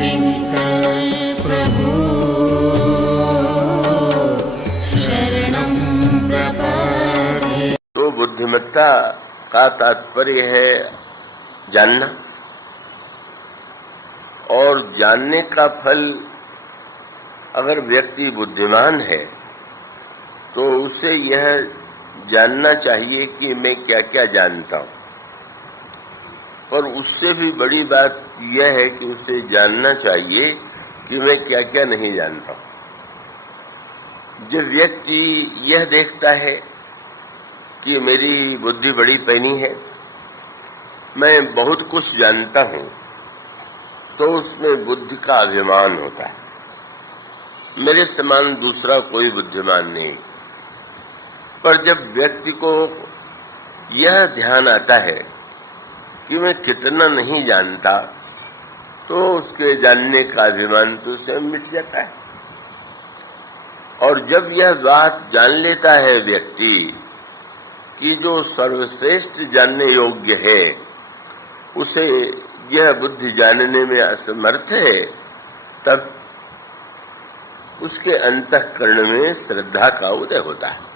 किंकर प्रभु शरणं प्रपद्ये। तो बुद्धिमत्ता का तात्पर्य है जानना, और जानने का फल अगर व्यक्ति बुद्धिमान है तो उसे यह जानना चाहिए कि मैं क्या क्या जानता हूं। पर उससे भी बड़ी बात यह है कि उसे जानना चाहिए कि मैं क्या क्या नहीं जानता हूं। जब व्यक्ति यह देखता है कि मेरी बुद्धि बड़ी पैनी है, मैं बहुत कुछ जानता हूं, तो उसमें बुद्धि का अभिमान होता है। मेरे समान दूसरा कोई बुद्धिमान नहीं। पर जब व्यक्ति को यह ध्यान आता है कि मैं कितना नहीं जानता, तो उसके जानने का अभिमान तो स्वयं मिट जाता है। और जब यह बात जान लेता है व्यक्ति कि जो सर्वश्रेष्ठ जानने योग्य है उसे यह बुद्धि जानने में असमर्थ है, तब उसके अंतःकरण में श्रद्धा का उदय होता है।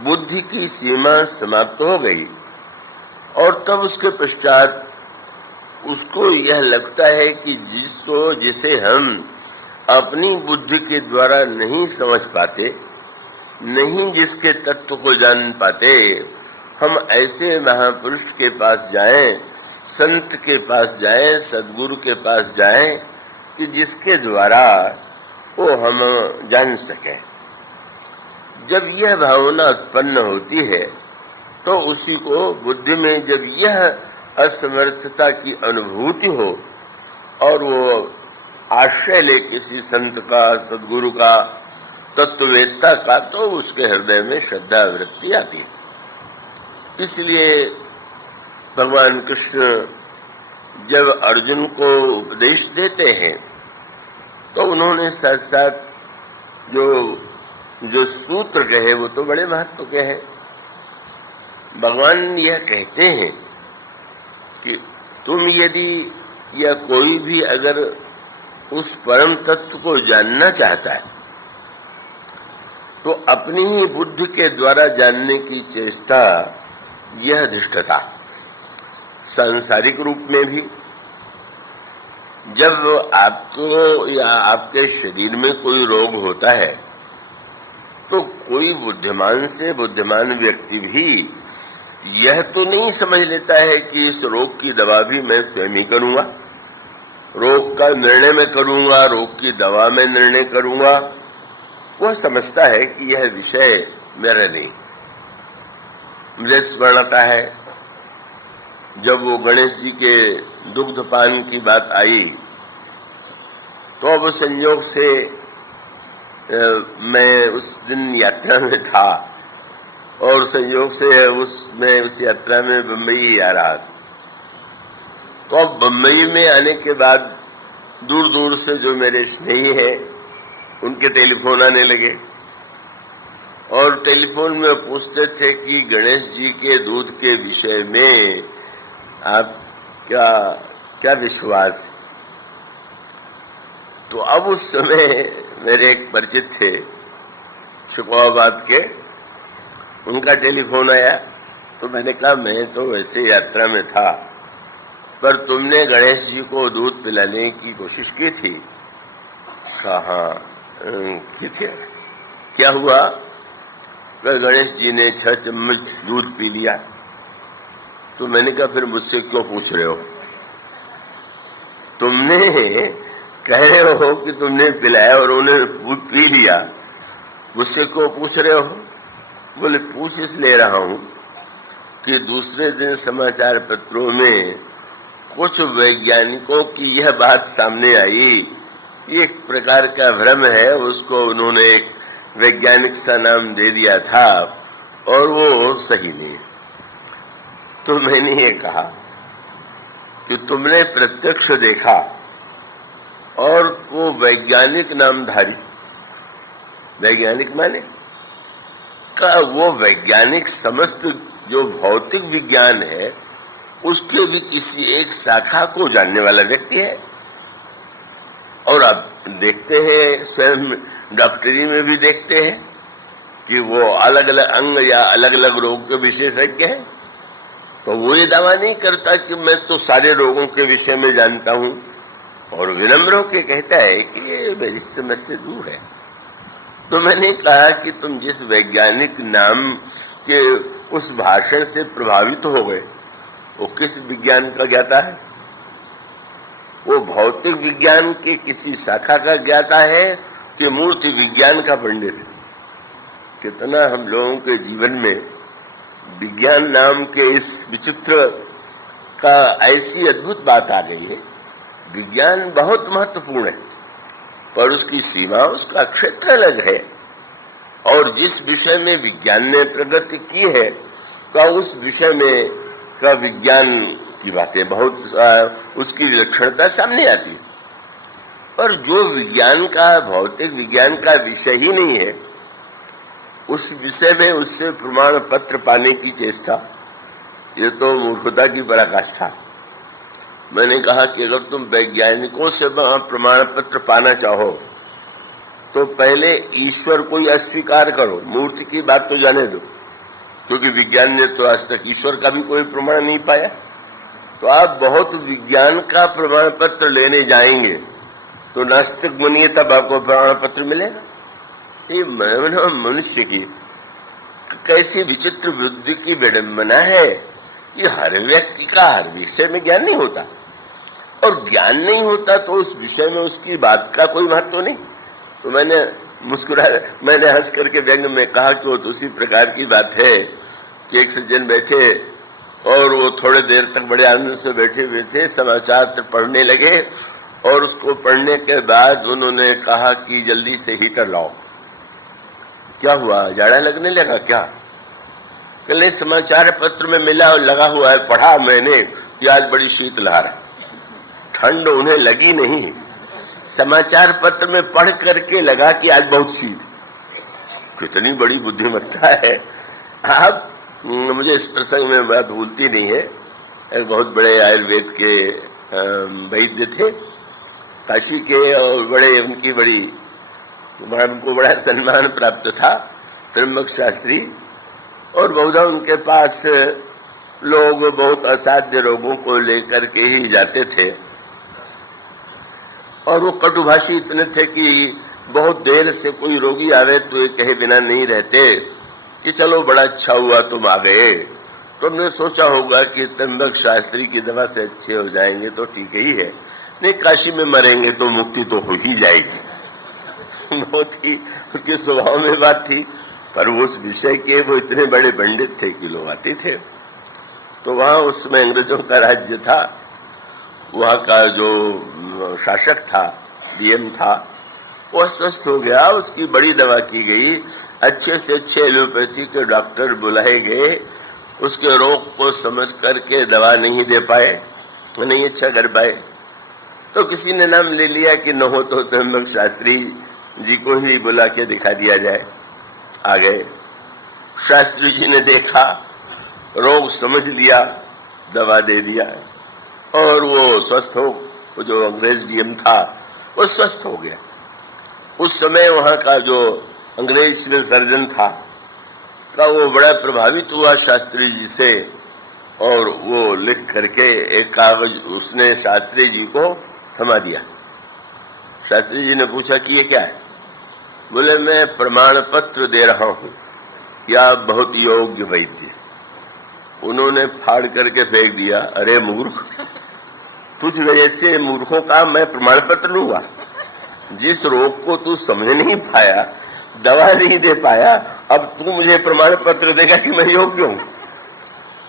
बुद्धि की सीमा समाप्त हो गई और तब उसके पश्चात उसको यह लगता है कि जिसे हम अपनी बुद्धि के द्वारा नहीं समझ पाते, नहीं जिसके तत्व को जान पाते, हम ऐसे महापुरुष के पास जाएं, संत के पास जाएं, सद्गुरु के पास जाएं कि जिसके द्वारा वो हम जान सकें। जब यह भावना उत्पन्न होती है तो उसी को बुद्धि में जब यह असमर्थता की अनुभूति हो और वो आश्रय ले किसी संत का, सद्गुरु का, तत्ववेत्ता का, तो उसके हृदय में श्रद्धा वृत्ति आती है। इसलिए भगवान कृष्ण जब अर्जुन को उपदेश देते हैं तो उन्होंने साथ साथ जो सूत्र कहे वो तो बड़े महत्व के हैं। भगवान यह कहते हैं कि तुम यदि या कोई भी अगर उस परम तत्व को जानना चाहता है तो अपनी ही बुद्धि के द्वारा जानने की चेष्टा, यह धृष्टता। सांसारिक रूप में भी जब आपको या आपके शरीर में कोई रोग होता है तो कोई बुद्धिमान से बुद्धिमान व्यक्ति भी यह तो नहीं समझ लेता है कि इस रोग की दवा भी मैं स्वयं ही करूंगा, रोग का निर्णय मैं करूंगा, रोग की दवा में निर्णय करूंगा। वह समझता है कि यह विषय मेरा नहीं। मुझे स्मरण आता है जब वो गणेश जी के दुग्धपान की बात आई तो अब संयोग से मैं उस दिन यात्रा में था और संयोग से मैं उस यात्रा में बम्बई आ रहा था। तो अब बम्बई में आने के बाद दूर दूर से जो मेरे स्नेही हैं उनके टेलीफोन आने लगे और टेलीफोन में पूछते थे कि गणेश जी के दूध के विषय में आप क्या विश्वास है। तो अब उस समय मेरे एक परिचित थे शुक्लाबाद के, उनका टेलीफोन आया तो मैंने कहा मैं तो वैसे यात्रा में था, पर तुमने गणेश जी को दूध पिलाने की कोशिश की थी। कहा की थी, क्या हुआ? गणेश जी ने 6 चम्मच दूध पी लिया। तो मैंने कहा फिर मुझसे क्यों पूछ रहे हो? तुमने कह रहे हो कि तुमने पिलाया और उन्होंने पी लिया, मुझसे क्यों पूछ रहे हो? बोले पूछ इसलिए रहा हूं कि दूसरे दिन समाचार पत्रों में कुछ वैज्ञानिकों की यह बात सामने आई, एक प्रकार का भ्रम है, उसको उन्होंने एक वैज्ञानिक सा नाम दे दिया था और वो सही नहीं। तो मैंने ये कहा कि तुमने प्रत्यक्ष देखा और वो वैज्ञानिक नामधारी, वैज्ञानिक माने का वो वैज्ञानिक समस्त जो भौतिक विज्ञान है उसके भी किसी एक शाखा को जानने वाला व्यक्ति है। और अब देखते हैं, स्वयं डॉक्टरी में भी देखते हैं कि वो अलग अलग अंग या अलग अलग रोग के विशेषज्ञ हैं, तो वो ये दावा नहीं करता कि मैं तो सारे रोगों के विषय में जानता हूं, और विनम्र होकर कहता है कि ये मेरी समझ से दूर है। तो मैंने कहा कि तुम जिस वैज्ञानिक नाम के उस भाषण से प्रभावित हो गए, वो किस विज्ञान का ज्ञाता है? वो भौतिक विज्ञान के किसी शाखा का ज्ञाता है कि मूर्ति विज्ञान का पंडित है? कितना हम लोगों के जीवन में विज्ञान नाम के इस विचित्र का ऐसी अद्भुत बात आ गई है। विज्ञान बहुत महत्वपूर्ण है, पर उसकी सीमा, उसका क्षेत्र अलग है, और जिस विषय में विज्ञान ने प्रगति की है का उस विषय में का विज्ञान की बातें बहुत उसकी विलक्षणता सामने आती है। पर जो विज्ञान का, भौतिक विज्ञान का विषय ही नहीं है, उस विषय में उससे प्रमाण पत्र पाने की चेष्टा, ये तो मूर्खता की पराकाष्ठा। मैंने कहा कि अगर तुम वैज्ञानिकों से प्रमाण पत्र पाना चाहो तो पहले ईश्वर को ही अस्वीकार करो, मूर्ति की बात तो जाने दो, क्योंकि विज्ञान ने तो आज तक ईश्वर का भी कोई प्रमाण नहीं पाया। तो आप बहुत विज्ञान का प्रमाण पत्र लेने जाएंगे तो नास्तिक बनिए, तब आपको प्रमाण पत्र मिलेगा। ये मनुष्य की कैसी विचित्र बुद्धि की विडंबना है। ये हर व्यक्ति का हर विषय में ज्ञान नहीं होता, और ज्ञान नहीं होता तो उस विषय में उसकी बात का कोई महत्व नहीं। तो मैंने हंस करके व्यंग में कहा कि वो तो उसी प्रकार की बात है कि एक सज्जन बैठे और वो थोड़े देर तक बड़े आनंद से बैठे हुए थे, समाचार पढ़ने लगे, और उसको पढ़ने के बाद उन्होंने कहा कि जल्दी से हीटर लाओ। क्या हुआ, जाड़ा लगने लगा क्या? कल समाचार पत्र में मिला और लगा हुआ है, पढ़ा मैंने कि आज बड़ी शीतलहर है। ठंड उन्हें लगी नहीं, समाचार पत्र में पढ़ करके लगा कि आज बहुत शीत। कितनी बड़ी बुद्धिमत्ता है। आप, मुझे इस प्रसंग में बात भूलती नहीं है, एक बहुत बड़े आयुर्वेद के वैद्य थे काशी के, और बड़े उनकी उनको बड़ा सम्मान प्राप्त था, त्र्यंबक शास्त्री। और बहुधा उनके पास लोग बहुत असाध्य रोगों को लेकर के ही जाते थे, और वो कटुभाषी इतने थे कि बहुत देर से कोई रोगी आवे तो ये कहे बिना नहीं रहते कि चलो बड़ा अच्छा हुआ तुम आ गए। तो हमने सोचा होगा कि त्र्यंबक शास्त्री की दवा से अच्छे हो जाएंगे तो ठीक ही है, नहीं काशी में मरेंगे तो मुक्ति तो हो ही जाएगी। बहुत ही उनके स्वभाव में बात थी, पर उस विषय के वो इतने बड़े पंडित थे कि लोग आते थे। तो वहां उसमें अंग्रेजों का राज्य था, वहां का जो शासक था, डीएम था, वो अस्वस्थ हो गया। उसकी बड़ी दवा की गई, अच्छे से अच्छे एलोपैथी के डॉक्टर बुलाए गए, उसके रोग को समझ करके दवा नहीं दे पाए, नहीं अच्छा कर पाए। तो किसी ने नाम ले लिया कि न हो तो त्र्यंबक शास्त्री जी को ही बुला के दिखा दिया जाए। आ गए, शास्त्री जी ने देखा, रोग समझ लिया, दवा दे दिया, और वो स्वस्थ हो, वो जो अंग्रेज डीएम था वो स्वस्थ हो गया। उस समय वहां का जो अंग्रेज सिविल सर्जन था का वो बड़ा प्रभावित हुआ शास्त्री जी से, और वो लिख करके एक कागज उसने शास्त्री जी को थमा दिया। शास्त्री जी ने पूछा कि ये क्या है? बोले मैं प्रमाण पत्र दे रहा हूं कि आप बहुत योग्य वैद्य। उन्होंने फाड़ करके फेंक दिया, अरे मूर्ख, तुझ जैसे मूर्खों का मैं प्रमाण पत्र लूंगा? जिस रोग को तू समझ नहीं पाया, दवा नहीं दे पाया, अब तू मुझे प्रमाण पत्र देगा कि मैं योग्य हूं?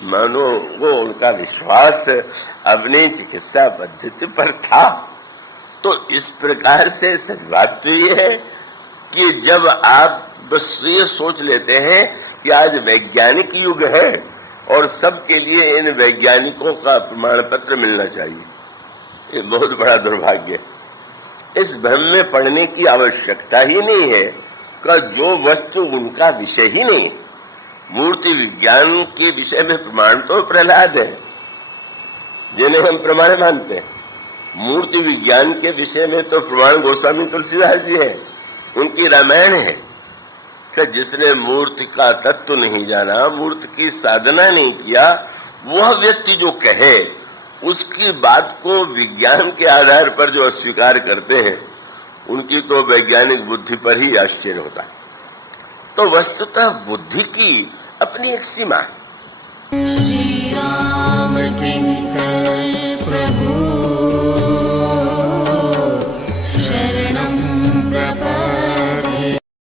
मानो वो उनका विश्वास अपनी चिकित्सा पद्धति पर था। तो इस प्रकार से सच बात तो ये है कि जब आप बस ये सोच लेते हैं कि आज वैज्ञानिक युग है और सबके लिए इन वैज्ञानिकों का प्रमाण पत्र मिलना चाहिए, ये बहुत बड़ा दुर्भाग्य है। इस भ्रम में पड़ने की आवश्यकता ही नहीं है कि जो वस्तु उनका विषय ही नहीं। मूर्ति विज्ञान के विषय में प्रमाण तो प्रहलाद है, जिन्हें हम प्रमाण मानते हैं, मूर्ति विज्ञान के विषय में तो प्रमाण गोस्वामी तुलसीदास जी है, उनकी रामायण है कि जिसने मूर्ति का तत्व नहीं जाना, मूर्ति की साधना नहीं किया, वह व्यक्ति जो कहे उसकी बात को विज्ञान के आधार पर जो अस्वीकार करते हैं, उनकी तो वैज्ञानिक बुद्धि पर ही आश्चर्य होता है। तो वस्तुतः बुद्धि की अपनी एक सीमा है।